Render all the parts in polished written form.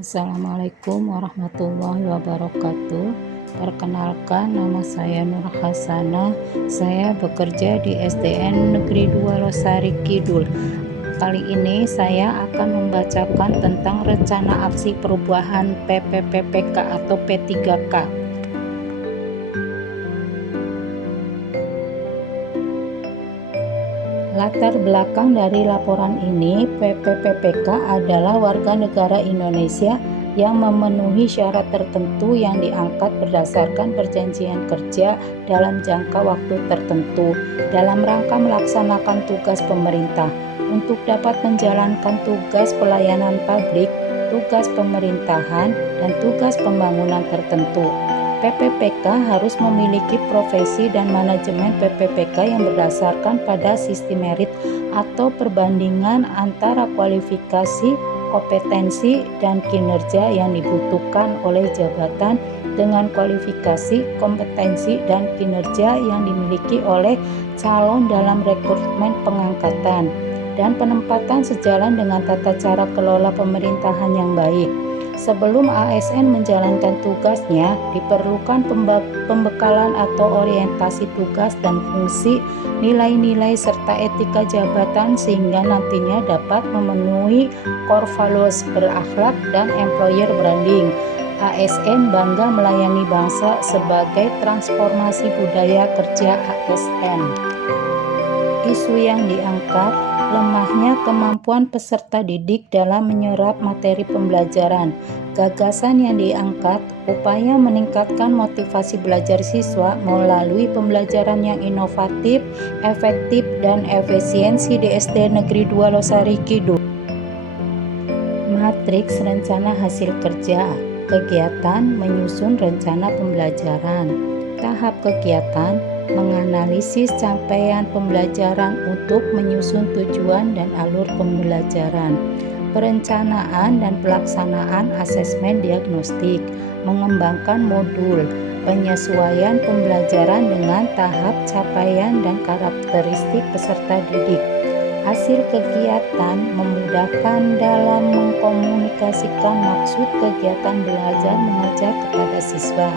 Assalamualaikum warahmatullahi wabarakatuh. Perkenalkan, nama saya Nur Hasanah. Saya bekerja di SDN Negeri 2 Losari Kidul. Kali ini saya akan membacakan tentang rencana aksi perubahan PPPPK atau P3K. Latar belakang dari laporan ini, PPPPK adalah warga negara Indonesia yang memenuhi syarat tertentu yang diangkat berdasarkan perjanjian kerja dalam jangka waktu tertentu dalam rangka melaksanakan tugas pemerintah. Untuk dapat menjalankan tugas pelayanan publik, tugas pemerintahan, dan tugas pembangunan tertentu, PPPK harus memiliki profesi dan manajemen PPPK yang berdasarkan pada sistem merit atau perbandingan antara kualifikasi, kompetensi, dan kinerja yang dibutuhkan oleh jabatan dengan kualifikasi, kompetensi, dan kinerja yang dimiliki oleh calon dalam rekrutmen pengangkatan dan penempatan sejalan dengan tata cara kelola pemerintahan yang baik. Sebelum ASN menjalankan tugasnya, diperlukan pembekalan atau orientasi tugas dan fungsi, nilai-nilai serta etika jabatan sehingga nantinya dapat memenuhi core values berakhlak dan employer branding. ASN bangga melayani bangsa sebagai transformasi budaya kerja ASN. Isu yang diangkat, lemahnya kemampuan peserta didik dalam menyerap materi pembelajaran. Gagasan yang diangkat, upaya meningkatkan motivasi belajar siswa melalui pembelajaran yang inovatif, efektif, dan efisiensi di SD Negeri 2 Losari Kidul. Matriks rencana hasil kerja, kegiatan menyusun rencana pembelajaran. Tahap kegiatan, menganalisis capaian pembelajaran untuk menyusun tujuan dan alur pembelajaran. Perencanaan dan pelaksanaan asesmen diagnostik, mengembangkan modul, penyesuaian pembelajaran dengan tahap capaian dan karakteristik peserta didik. Hasil kegiatan memudahkan dalam mengkomunikasikan maksud kegiatan belajar mengajar kepada siswa.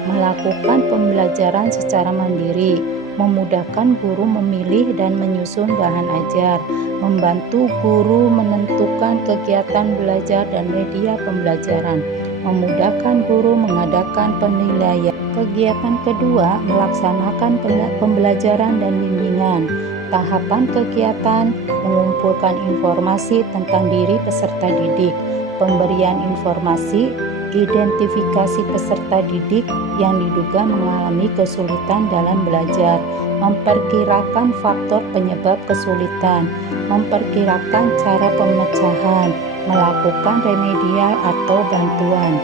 Melakukan pembelajaran secara mandiri, memudahkan guru memilih dan menyusun bahan ajar, membantu guru menentukan kegiatan belajar dan media pembelajaran, memudahkan guru mengadakan penilaian. Kegiatan kedua, melaksanakan pembelajaran dan bimbingan. Tahapan kegiatan, mengumpulkan informasi tentang diri peserta didik, pemberian informasi, identifikasi peserta didik yang diduga mengalami kesulitan dalam belajar, memperkirakan faktor penyebab kesulitan, memperkirakan cara pemecahan, melakukan remedial atau bantuan.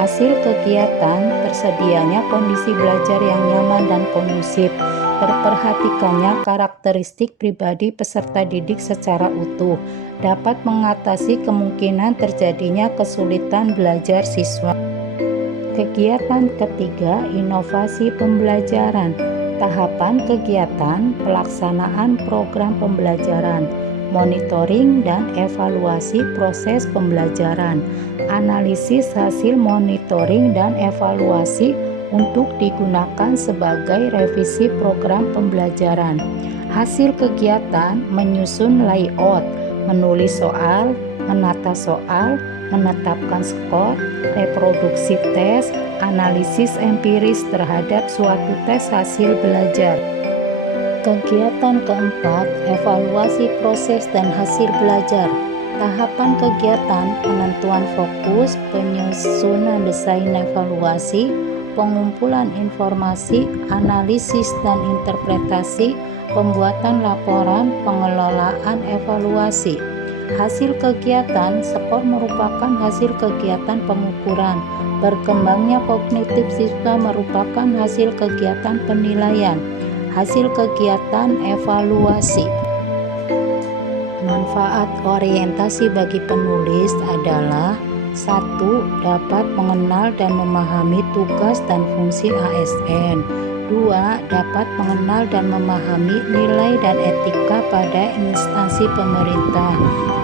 Hasil kegiatan, tersedianya kondisi belajar yang nyaman dan kondusif, terperhatikannya karakteristik pribadi peserta didik secara utuh, dapat mengatasi kemungkinan terjadinya kesulitan belajar siswa. Kegiatan ketiga, inovasi pembelajaran. Tahapan kegiatan, pelaksanaan program pembelajaran, monitoring dan evaluasi proses pembelajaran, analisis hasil monitoring dan evaluasi untuk digunakan sebagai revisi program pembelajaran. Hasil kegiatan, menyusun layout, menulis soal, menata soal, menetapkan skor, reproduksi tes, analisis empiris terhadap suatu tes hasil belajar. Kegiatan keempat, evaluasi proses dan hasil belajar. Tahapan kegiatan, penentuan fokus, penyusunan desain evaluasi, pengumpulan informasi, analisis dan interpretasi, pembuatan laporan, pengelolaan evaluasi. Hasil kegiatan, skor merupakan hasil kegiatan pengukuran. Berkembangnya kognitif siswa merupakan hasil kegiatan penilaian. Hasil kegiatan evaluasi. Manfaat orientasi bagi penulis adalah 1. Dapat mengenal dan memahami tugas dan fungsi ASN. 2. Dapat mengenal dan memahami nilai dan etika pada instansi pemerintah.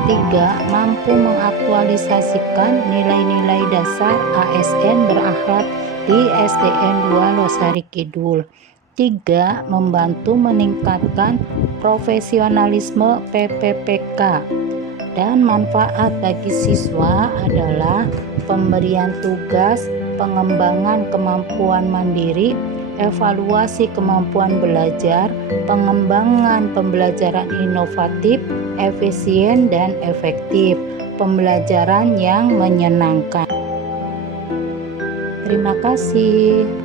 Ketiga, mampu mengaktualisasikan nilai-nilai dasar ASN berakhlak di SDN 2 Losari Kidul. 3. Membantu meningkatkan profesionalisme PPPK. Dan manfaat bagi siswa adalah pemberian tugas, pengembangan kemampuan mandiri, evaluasi kemampuan belajar, pengembangan pembelajaran inovatif, efisien dan efektif, pembelajaran yang menyenangkan. Terima kasih.